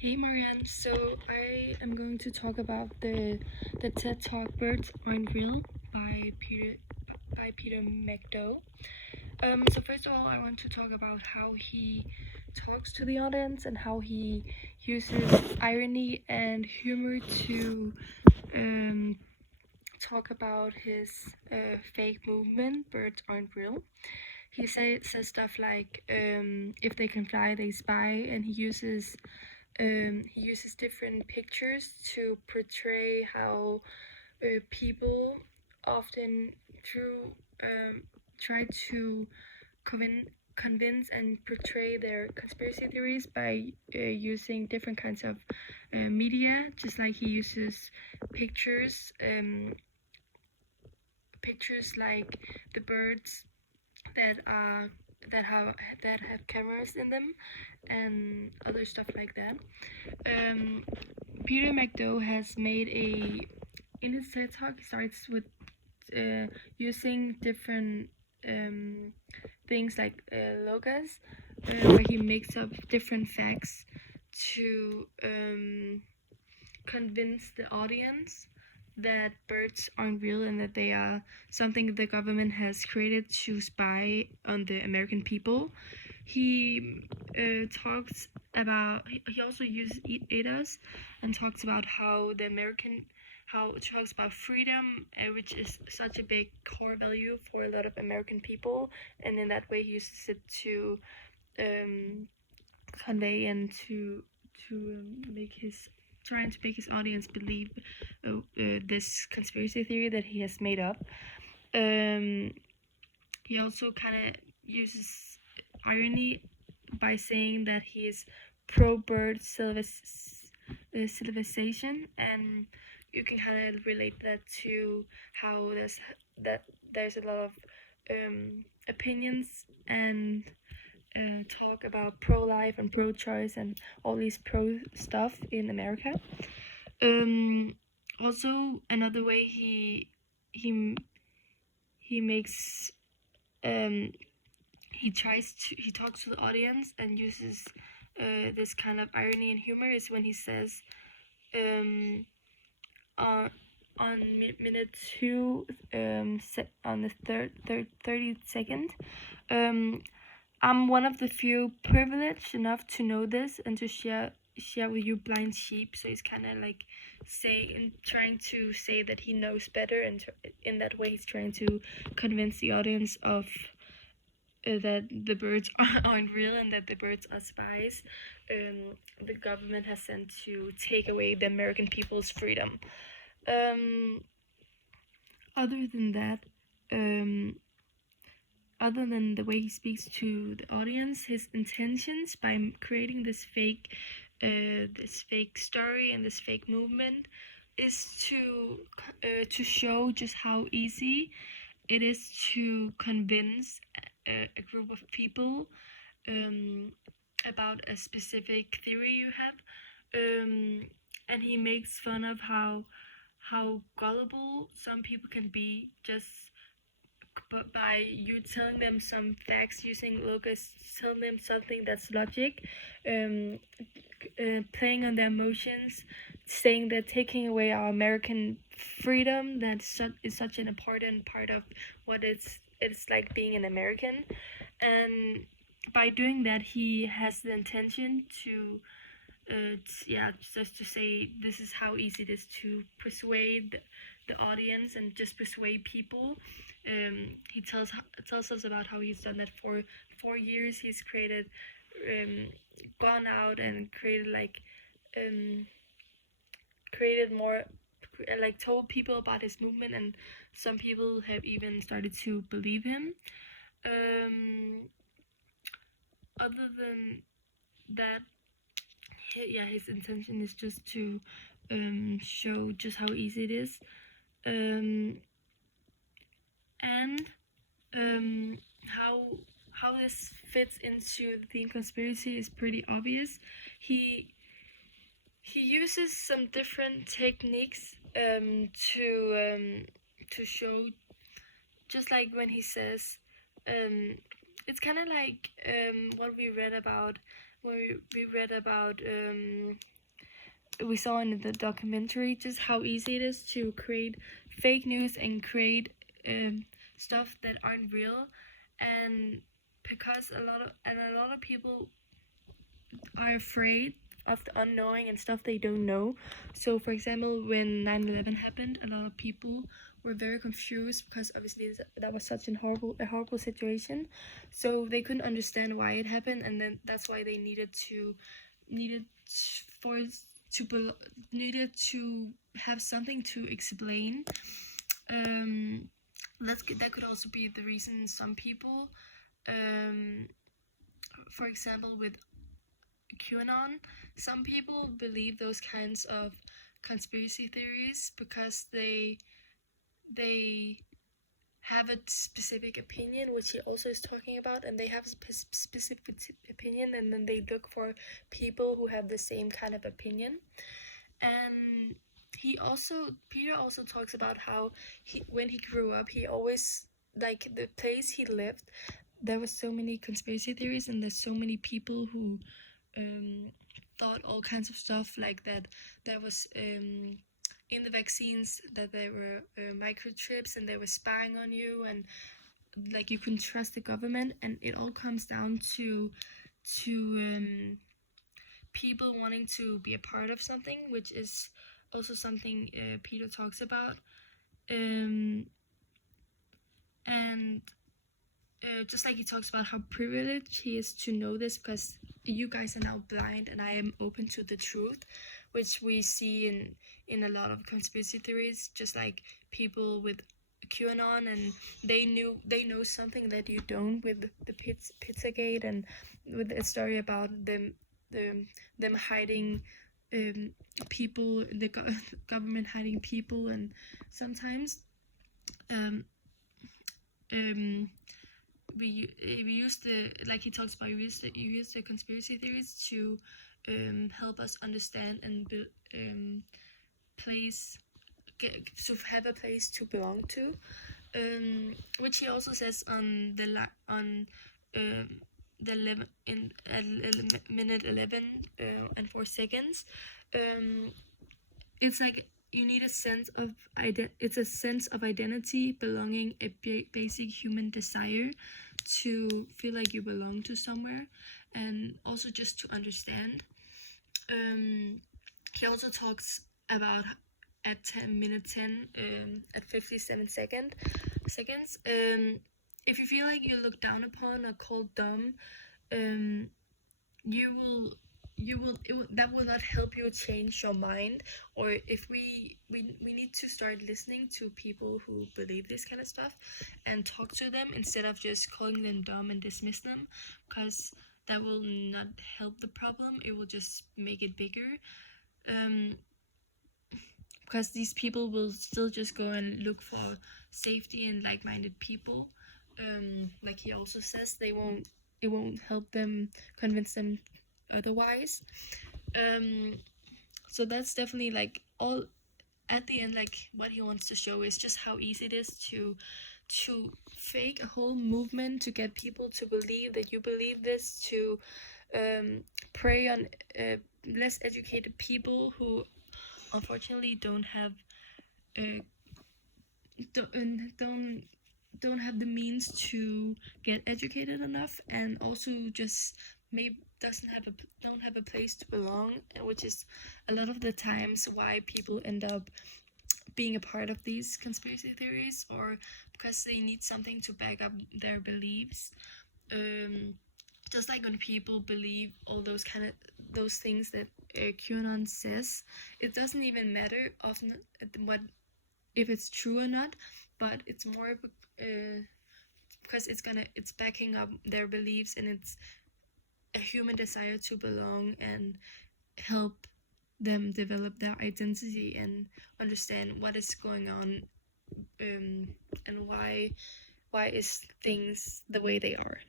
Hey Marianne, so I am going to talk about the TED Talk "Birds Aren't Real" by Peter McDowell. So first of all, I want to talk about how he talks to the audience and how he uses irony and humor to talk about his fake movement "Birds Aren't Real." He says stuff like if they can fly, they spy, and he uses different pictures to portray how people often through try to convince and portray their conspiracy theories by using different kinds of media, just like he uses pictures, pictures like the birds that are that have cameras in them and other stuff like that. Um, Peter McDowell has made in his TED Talk. He starts with using different things like logos, where he makes up different facts to convince the audience that birds aren't real and that they are something the government has created to spy on the American people. He talks about, he also uses ADAS and talks about how it talks about freedom, which is such a big core value for a lot of American people, and in that way he uses it to convey and to make his trying to make his audience believe this conspiracy theory that he has made up. He also kind of uses irony by saying that he is pro-bird civilization, and you can kind of relate that to how there's a lot of opinions and talk about pro-life and pro-choice and all these pro stuff in America. Also, another way he makes he talks to the audience and uses this kind of irony and humor is when he says on minute 2 on the 32nd, I'm one of the few privileged enough to know this and to share with you blind sheep. So he's kind of like trying to say that he knows better, and in that way he's trying to convince the audience of that the birds aren't real and that the birds are spies the government has sent to take away the American people's freedom. Other than that, other than the way he speaks to the audience, his intentions by creating this fake story and this fake movement is to show just how easy it is to convince a group of people about a specific theory you have, and he makes fun of how gullible some people can be just by you telling them some facts using logos, telling them something that's logic, playing on their emotions, saying that taking away our American freedom is such an important part of what it's like being an American. And by doing that, he has the intention to just to say this is how easy it is to persuade the audience and just persuade people. He tells us about how he's done that for 4 years. He's gone out and created more, told people about his movement, and some people have even started to believe him. Other than that, his intention is just to show just how easy it is, and how this fits into the conspiracy is pretty obvious. He uses some different techniques to show, just like when he says it's kind of like what we read about we read about we saw in the documentary just how easy it is to create fake news and create stuff that aren't real, and because a lot of people are afraid of the unknowing and stuff they don't know. So for example, when 9/11 happened, a lot of people were very confused because obviously that was such a horrible situation, so they couldn't understand why it happened, and then that's why they needed for needed to have something to explain. That could also be the reason some people, for example, with QAnon, some people believe those kinds of conspiracy theories because they have a specific opinion, which he also is talking about, and they have a specific opinion, and then they look for people who have the same kind of opinion. And Peter also talks about how when he grew up, he always, like, the place he lived, there was so many conspiracy theories, and there's so many people who thought all kinds of stuff, like that there was in the vaccines that there were microchips and they were spying on you, and like you couldn't trust the government, and it all comes down to people wanting to be a part of something, which is also something Peter talks about, and just like he talks about how privileged he is to know this, because you guys are now blind and I am open to the truth, which we see in a lot of conspiracy theories, just like people with QAnon, and they know something that you don't, with the Pizzagate, and with a story about them hiding people, the government hiding people, and sometimes we use the, like he talks about, you use the conspiracy theories to help us understand and to have a place to belong to, which he also says on the 11 in minute 11 and 4 seconds. It's like you need a sense of it's a sense of identity, belonging, a basic human desire to feel like you belong to somewhere, and also just to understand. He also talks about at 10 at 57 seconds, if you feel like you look down upon or called dumb, that will not help you change your mind. Or if we need to start listening to people who believe this kind of stuff and talk to them instead of just calling them dumb and dismiss them, because that will not help the problem, it will just make it bigger, because these people will still just go and look for safety and like-minded people. Like he also says, it won't help them, convince them otherwise. So that's definitely like all at the end, like what he wants to show is just how easy it is to fake a whole movement to get people to believe that you believe this, to prey on less educated people who unfortunately don't have don't have the means to get educated enough, and also just maybe don't have a place to belong, which is a lot of the times why people end up being a part of these conspiracy theories, or because they need something to back up their beliefs. Just like when people believe all those things that QAnon says, it doesn't even matter often what if it's true or not, but it's more because it's backing up their beliefs, and it's a human desire to belong and help them develop their identity and understand what is going on, and why is things the way they are.